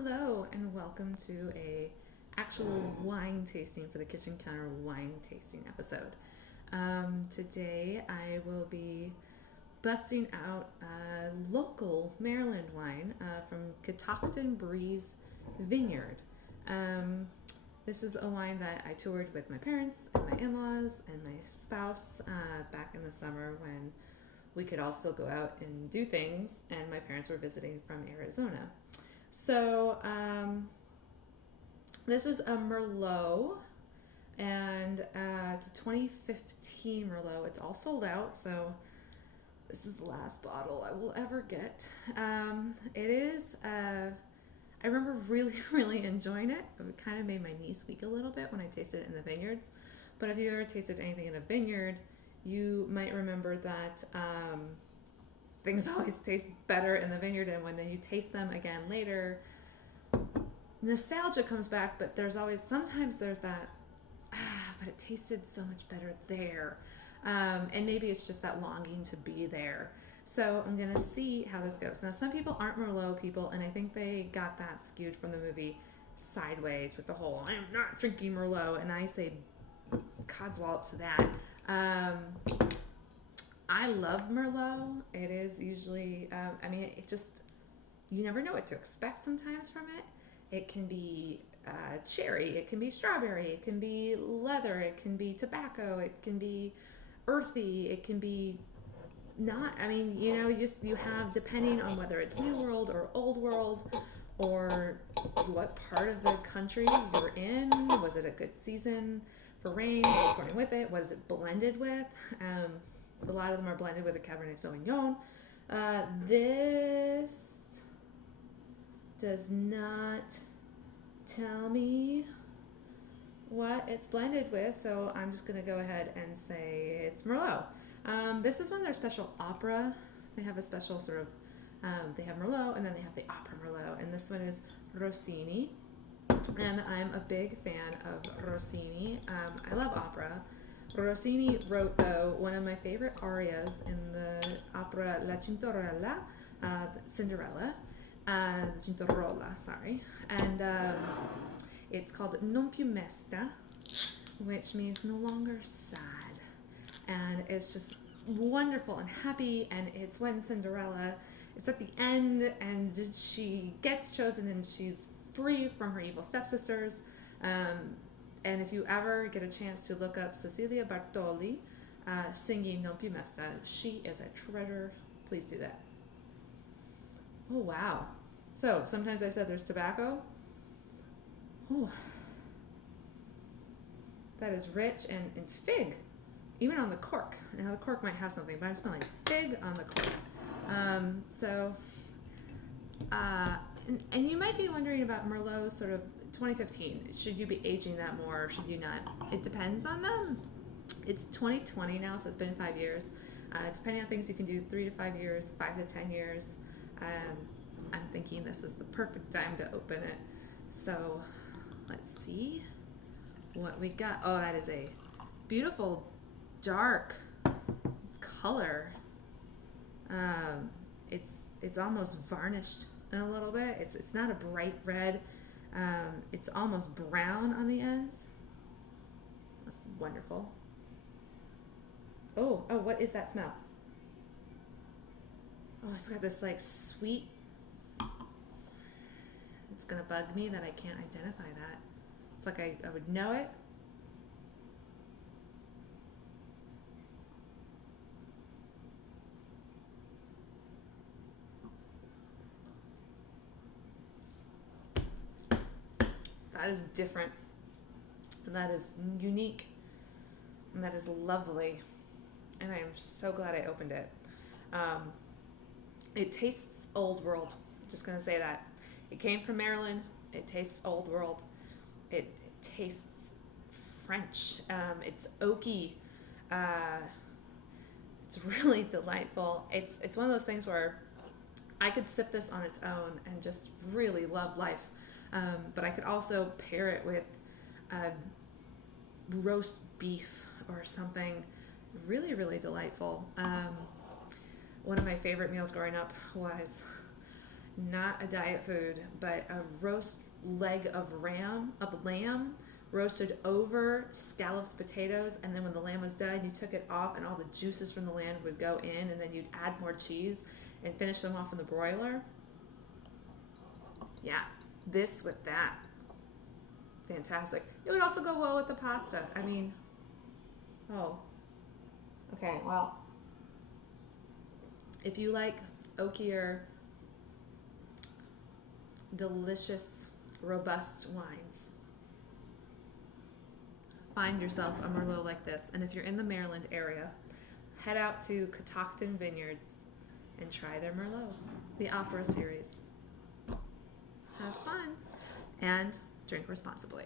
Hello and welcome to a actual wine tasting for the kitchen counter wine tasting episode. Today I will be busting out a local Maryland wine from Catoctin Breeze Vineyard. This is a wine that I toured with my parents and my in-laws and my spouse back in the summer when we could all still go out and do things, and my parents were visiting from Arizona. So this is a merlot, and it's a 2015 merlot. It's all sold out, so this is the last bottle I will ever get. It is. I remember really, really enjoying it. It kind of made my knees weak a little bit when I tasted it in the vineyards. But if you ever tasted anything in a vineyard, you might remember that things always taste better in the vineyard, and when then you taste them again later, nostalgia comes back, but sometimes there's that, but it tasted so much better there. And maybe it's just that longing to be there. So I'm going to see how this goes. Now, some people aren't Merlot people, and I think they got that skewed from the movie Sideways with the whole, I am not drinking Merlot, and I say codswallop to that. I love Merlot. It is usually, it just, you never know what to expect sometimes from it. It can be cherry, it can be strawberry, it can be leather, it can be tobacco, it can be earthy, it can be not, you have, depending on whether it's New World or Old World, or what part of the country you're in. Was it a good season for rain? What's going with it? What is it blended with? A lot of them are blended with a Cabernet Sauvignon. This does not tell me what it's blended with, so I'm just going to go ahead and say it's Merlot. This is one of their special opera. They have a special sort of, they have Merlot, and then they have the opera Merlot, and this one is Rossini. And I'm a big fan of Rossini. I love opera. Rossini wrote, though, one of my favorite arias in the opera La Cinderella, Cinderella, Cinderella, sorry. And it's called Non più mesta, which means no longer sad. And it's just wonderful and happy, and it's when Cinderella is at the end, and she gets chosen, and she's free from her evil stepsisters. And if you ever get a chance to look up Cecilia Bartoli singing Non più mesta, she is a treasure. Please do that. Oh, wow. So, sometimes I said there's tobacco. Oh, that is rich, and fig, even on the cork. Now, the cork might have something, but I'm smelling fig on the cork. And you might be wondering about Merlot sort of 2015. Should you be aging that more, or should you not? It depends on them. It's 2020 now, so it's been 5 years. Depending on things, you can do 3 to 5 years, 5 to 10 years. I'm thinking this is the perfect time to open it. So let's see what we got. Oh, that is a beautiful dark color. It's almost varnished in a little bit. It's not a bright red. It's almost brown on the ends. That's wonderful. Oh, what is that smell? Oh, it's got this like sweet. It's gonna bug me that I can't identify that. It's like I would know it. That is different, and that is unique, and that is lovely, and I am so glad I opened it. It tastes old world. I'm just going to say that. It came from Maryland. It tastes old world. It tastes French. It's oaky. It's really delightful. It's one of those things where I could sip this on its own and just really love life. But I could also pair it with roast beef or something really, really delightful. One of my favorite meals growing up was not a diet food, but a roast leg of lamb, roasted over scalloped potatoes, and then when the lamb was done, you took it off, and all the juices from the lamb would go in, and then you'd add more cheese and finish them off in the broiler. Yeah, this with that, fantastic. It would also go well with the pasta. I mean, oh, okay. Well, if you like oakier, delicious, robust wines, find yourself a Merlot like this. And if you're in the Maryland area, head out to Catoctin Vineyards and try their Merlots, the Opera series. Have fun and drink responsibly.